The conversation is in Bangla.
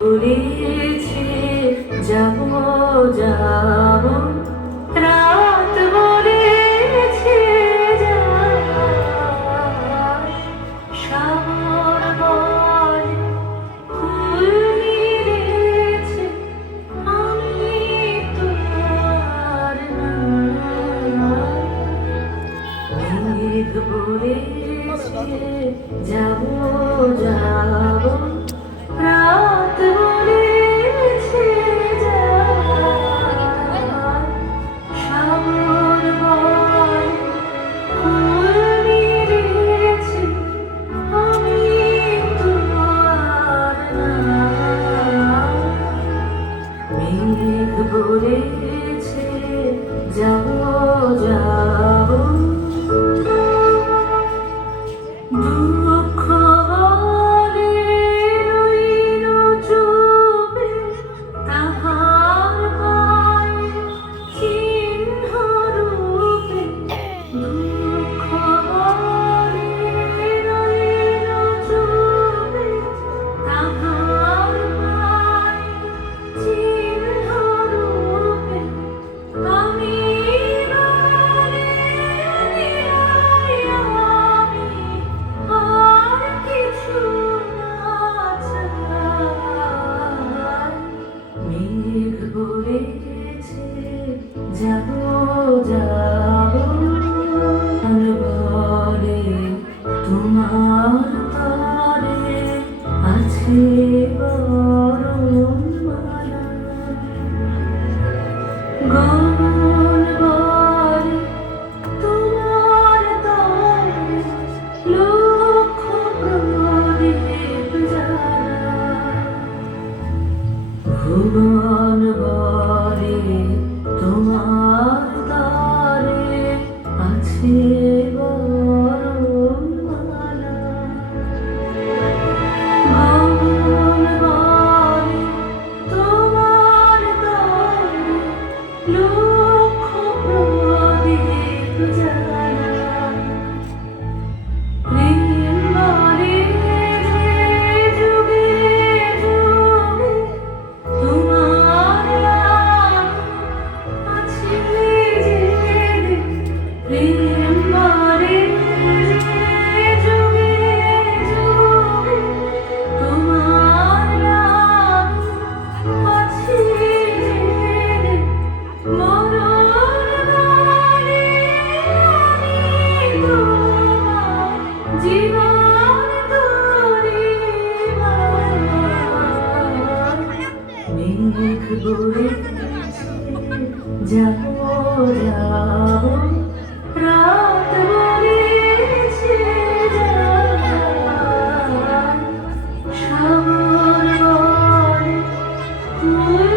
বলেছে যাব যাব, রাত বলেছে যায়, সাগর বলে ফুল মিলেছে, আমি তো আর নাই। মেঘ বলেছে যাব যাব, রাত বলেছে যায়, সাগর বলে ফুল মিলেছে, আমি তো আর নাই। মেঘ বলেছে যাব যাব, দুঃখ বলে রইল চুপে, তাহার পায়ের চিহ্ন রূপে। দুঃখ বলে রইল চুপে, তাহার পায়ের চিহ্ন রূপে। আমি বলে দিলাই আমি আর কিছু না চাই। মেঘ বলেছে যাব যাব, আর বলে তোমার তরে আছে বরণমালা। গগন বলে তোমার তরে লক্ষ প্রদীপ জ্বালা। ভুবন বলে তোমার তরে আছে বরণমালা। গগন বলে তোমার তরে লক্ষ প্রদীপ জ্বালা। প্রেম বলে যে যুগে যুগে তোমার আছে জেগে। প্রেম বলে যে যুগে যুগে তোমার আছে জেগে। মরণ বলে আমি তোমার জীবন তরিবার। মেঘ বলেছে যাব যাব, রাত বলেছে যায়, সাগর বলে ফুল